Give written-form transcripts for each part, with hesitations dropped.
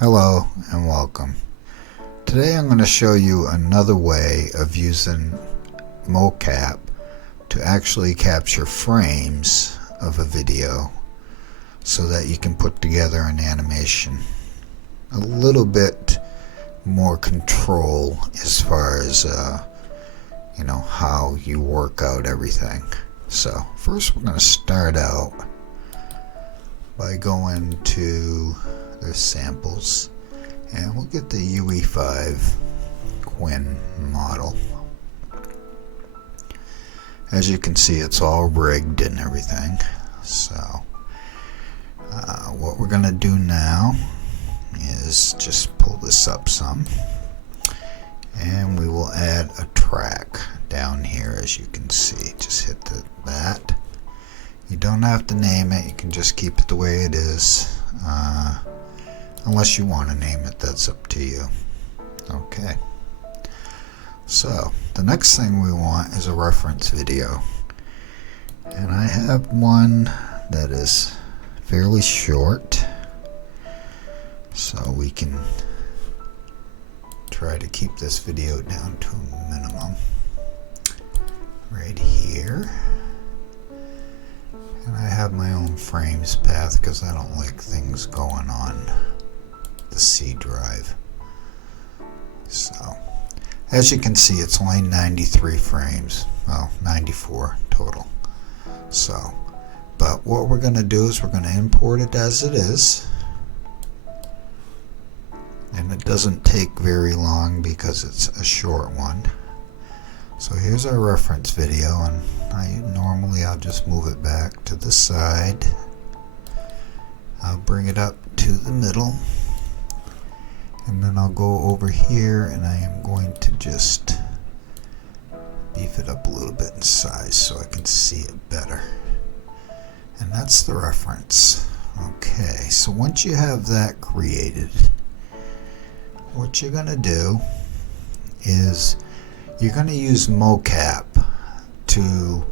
Hello and welcome. Today I'm going to show you another way of using mocap to actually capture frames of a video so that you can put together an animation. A little bit more control as far as how you work out everything. So first we're going to start out by going to the samples, and we'll get the UE5 Quinn model. As you can see, it's all rigged and everything. So what we're going to do now is just pull this up some, and we will add a track down here. As you can see, just hit that. You don't have to name it, you can just keep it the way it is. Unless you want to name it, that's up to you. Okay. So, the next thing we want is a reference video. And I have one that is fairly short, so we can try to keep this video down to a minimum. Right here. And I have my own frames path because I don't like things going on the C drive. So, as you can see, it's only 93 frames. Well, 94 total. So, but what we're going to do is we're going to import it as it is. And it doesn't take very long because it's a short one. So here's our reference video, and I'll just move it back to the side. I'll bring it up to the middle, and then I'll go over here and I am going to just beef it up a little bit in size so I can see it better. And that's the reference. Okay, so once you have that created, what you're going to do is you're going to use mocap to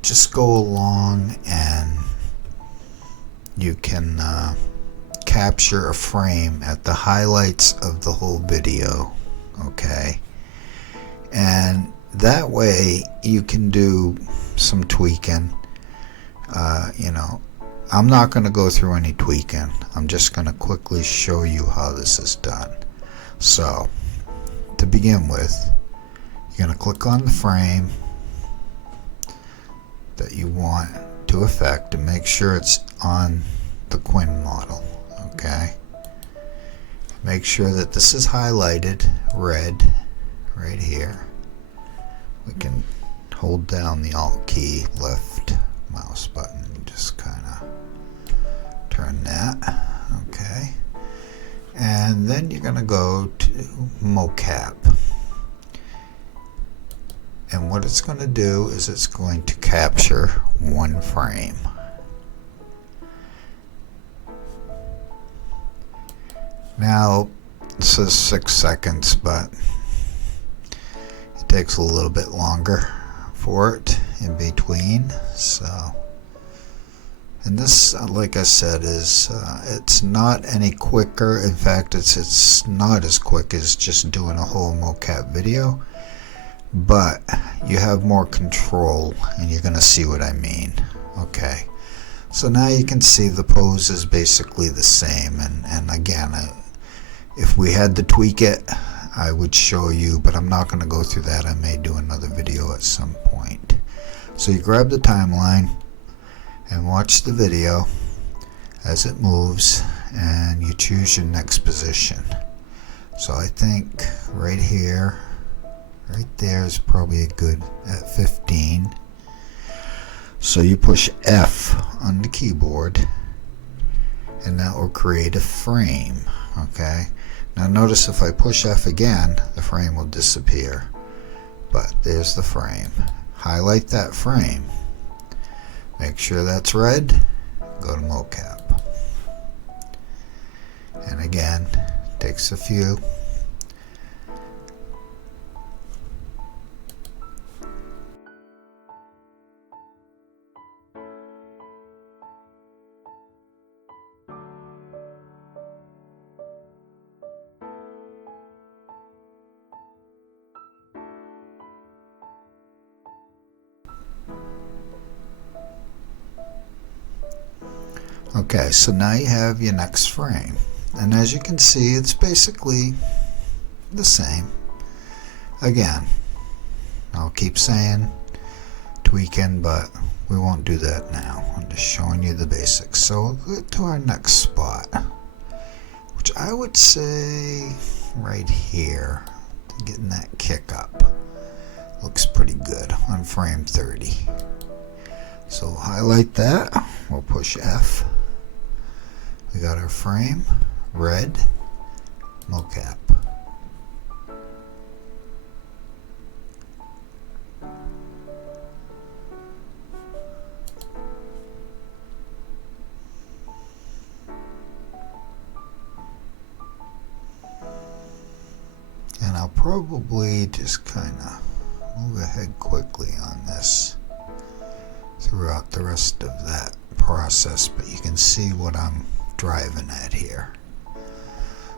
just go along, and you can capture a frame at the highlights of the whole video. Okay, and that way you can do some tweaking. I'm not going to go through any tweaking. I'm just going to quickly show you how this is done. So to begin with, you're going to click on the frame that you want to affect and make sure it's on the Quinn model. Okay, make sure that this is highlighted red right here. We can hold down the Alt key, left mouse button, and just kind of turn that. Okay, and then you're going to go to mocap, and what it's going to do is it's going to capture one frame. Now it says 6 seconds, but it takes a little bit longer for it in between. So, and this, like I said, is it's not any quicker. In fact, it's not as quick as just doing a whole mocap video, but you have more control, and you're going to see what I mean. Okay, so now you can see the pose is basically the same, and again, if we had to tweak it, I would show you, but I'm not going to go through that. I may do another video at some point. So you grab the timeline and watch the video as it moves, and you choose your next position. So I think right here, right there is probably a good at 15. So you push F on the keyboard, and that will create a frame. Okay, now notice if I push F again, the frame will disappear, but there's the frame. Highlight that frame, make sure that's red, go to mocap, and again, takes a few. Okay, so now you have your next frame. And as you can see, it's basically the same. Again, I'll keep saying tweaking, but we won't do that now. I'm just showing you the basics. So we'll go to our next spot, which I would say right here, getting that kick up. Looks pretty good on frame 30. So we'll highlight that, we'll push F. We got our frame, red, mocap. And I'll probably just kind of move ahead quickly on this throughout the rest of that process, but you can see what I'm driving at here.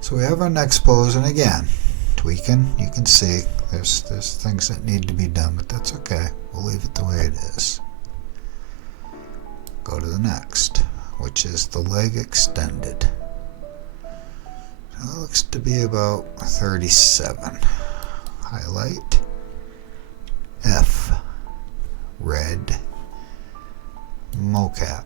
So we have our next pose, and again, tweaking. You can see there's things that need to be done, but that's okay. We'll leave it the way it is. Go to the next, which is the leg extended. It looks to be about 37. Highlight, F, red, mocap.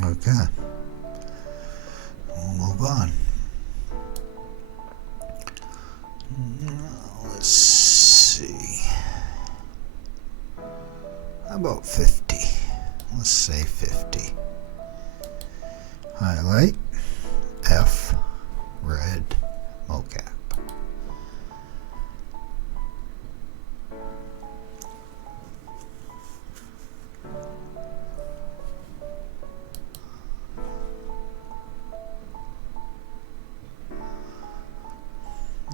Okay, we'll move on. Now, let's see. How about 50? Let's say 50. Highlight, F, red, mocap.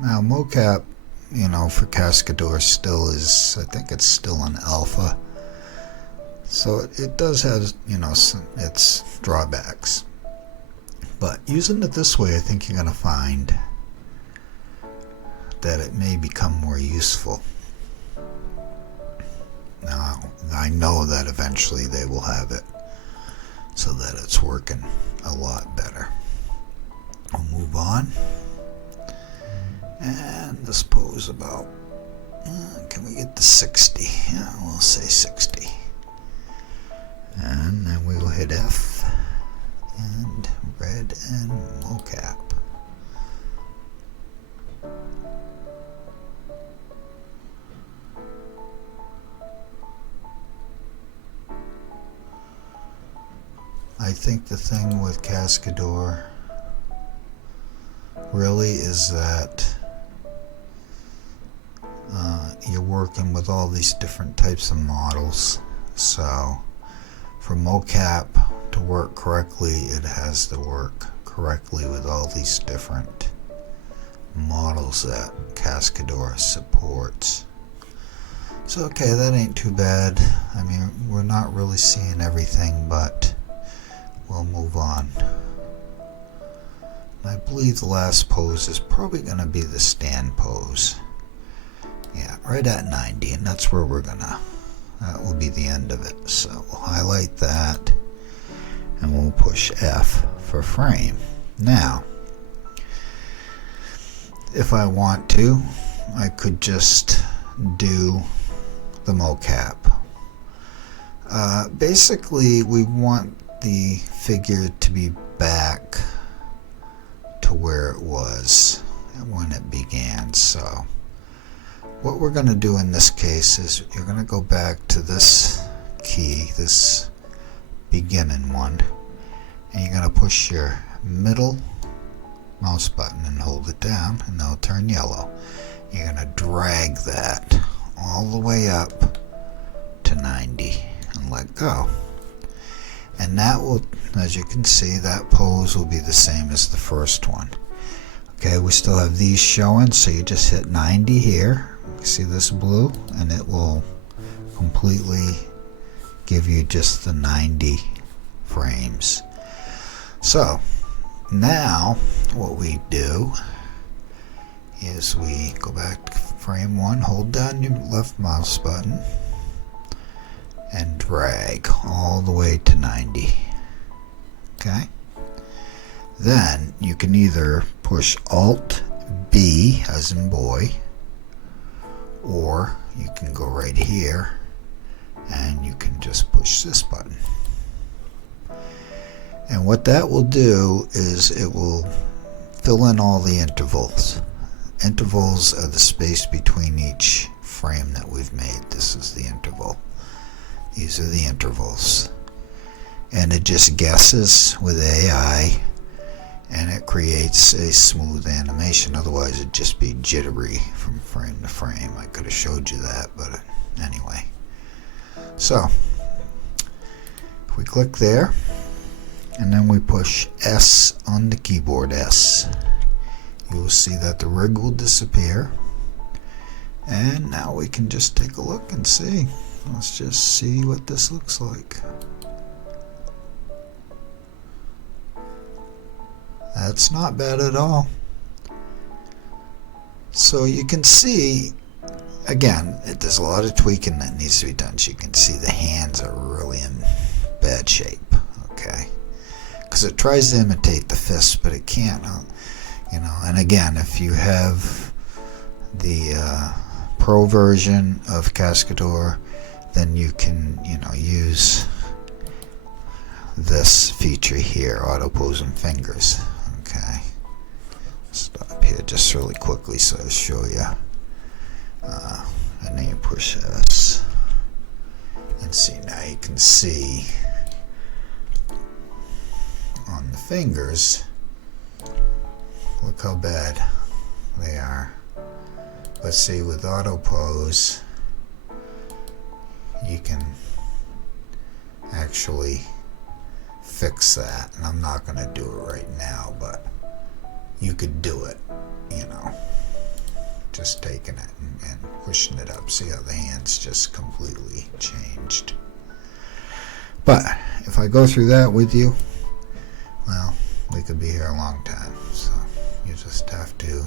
Now mocap, you know, for Cascadeur still is, I think it's still an alpha. So it does have, you know, its drawbacks. But using it this way, I think you're going to find that it may become more useful. Now, I know that eventually they will have it so that it's working a lot better. We'll move on. And this pose about, can we get to 60? Yeah, we'll say 60. And then we will hit F and red and mocap. I think the thing with Cascadeur really is that you're working with all these different types of models. So for mocap to work correctly, it has to work correctly with all these different models that Cascadeur supports. So okay, that ain't too bad. I mean, we're not really seeing everything, but we'll move on. I believe the last pose is probably going to be the stand pose. Yeah, right at 90, and that's where we're gonna, that will be the end of it. So we'll highlight that, and we'll push F for frame. Now, if I want to, I could just do the mocap. Basically, we want the figure to be back to where it was when it began. So what we're going to do in this case is you're going to go back to this key, this beginning one, and you're going to push your middle mouse button and hold it down, and they'll turn yellow. You're going to drag that all the way up to 90 and let go. And that will, as you can see, that pose will be the same as the first one. Okay, we still have these showing, so you just hit 90 here. See this blue? And it will completely give you just the 90 frames. So now what we do is we go back to frame 1, hold down your left mouse button and drag all the way to 90. Okay, then you can either push Alt B as in boy, or you can go right here and you can just push this button. And what that will do is it will fill in all the intervals. Intervals are the space between each frame that we've made. This is the interval. These are the intervals. And it just guesses with AI, and it creates a smooth animation. Otherwise it'd just be jittery from frame to frame. I could have showed you that, but anyway. So if we click there and then we push S on the keyboard, S, you will see that the rig will disappear. And now we can just take a look and see. Let's just see what this looks like. That's not bad at all. So you can see, again, there's a lot of tweaking that needs to be done. So you can see the hands are really in bad shape, okay? Because it tries to imitate the fist, but it can't, you know. And again, if you have the Pro version of Cascadeur, then you can, you know, use this feature here, auto posing fingers. Okay, stop here just really quickly so I'll show you. And then you push S, and see, now you can see on the fingers, look how bad they are. Let's see, with auto pose you can actually fix that, and I'm not going to do it right now, but you could do it, you know, just taking it and pushing it up. See how the hands just completely changed. But if I go through that with you, well, we could be here a long time. So you just have to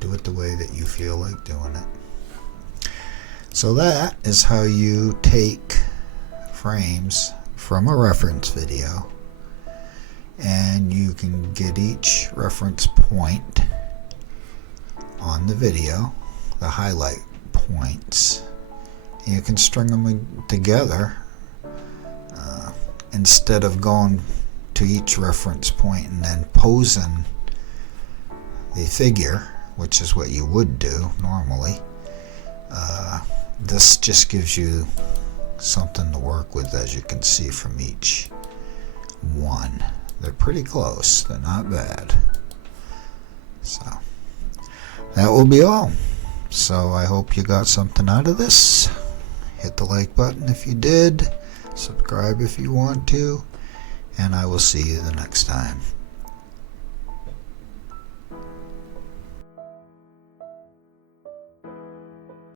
do it the way that you feel like doing it. So that is how you take frames from a reference video, and you can get each reference point on the video, the highlight points, and you can string them together instead of going to each reference point and then posing the figure, which is what you would do normally. This just gives you something to work with, as you can see from each one. They're pretty close, they're not bad. So that will be all. So I hope you got something out of this. Hit the like button if you did, subscribe if you want to, and I will see you the next time.